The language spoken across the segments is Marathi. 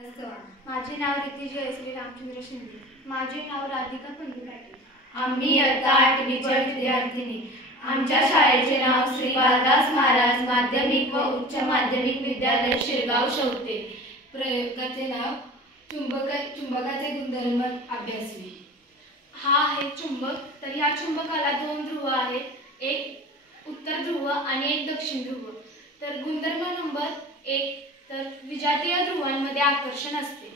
माझे नाव रिती जयश्री रामचंद्र शिंदे। माझे नाव राधिका पंडित पाटील। आम्ही इयत्ता 8वीच्या विद्यार्थिनी। आमच्या शाळेचे नाव श्री बालदास महाराज माध्यमिक व उच्च माध्यमिक विद्यालय शिरगाव शेवते। प्रयोगाचे नाव चुंबकाचे गुणधर्म अभ्यासले। हा आहे चुंबक। तर या चुंबकाला 2 ध्रुव आहेत, एक उत्तर ध्रुव आणि एक दक्षिण ध्रुव। तर गुणधर्म नंबर 1, तर विजातीय ध्रुवांमध्ये आकर्षण असते।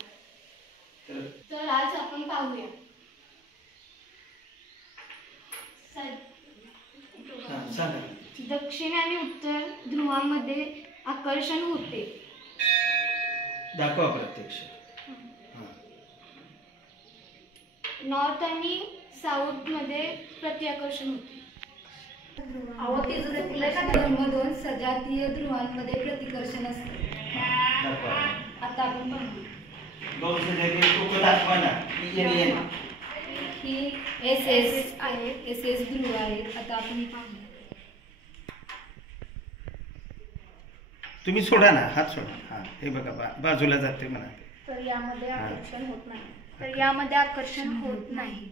तर आज आपण पाहूया। दक्षिण आणि उत्तर ध्रुवांमध्ये आकर्षण होते। दाखवा प्रत्यक्ष। नॉर्थ आणि साऊथ मध्ये प्रतिआकर्षण होते। धर्म 2 सजातीय ध्रुवांमध्ये प्रतिकर्षण असते। आता आपण पाहू। 2 सजातीय दाखवा ना। ही एस आहे, एस ध्रुव आहेत। आता आपण पाहू। तुम्ही सोडा ना, हात सोडा। हा, हे बघा बाजूला जाते म्हणा। तर यामध्ये आकर्षण होत नाही। तर यामध्ये आकर्षण होत नाही।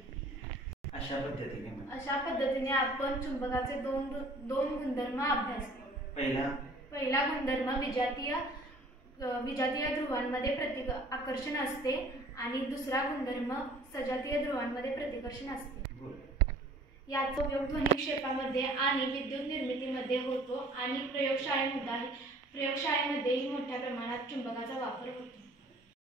अशा पद्धतीने आपण चुंबकाचे दोन गुणधर्म अभ्यासले। पहिला गुणधर्म विजातीय ध्रुवांमध्ये आकर्षण असते आणि दुसरा गुणधर्म सजातीय ध्रुवांमध्ये प्रतिकर्षण असते। याचा उपयोग ध्वनी क्षेपामध्ये आणि विद्युत निर्मितीमध्ये होतो आणि प्रयोगशाळेमध्येही मोठ्या प्रमाणात चुंबकाचा वापर होतो।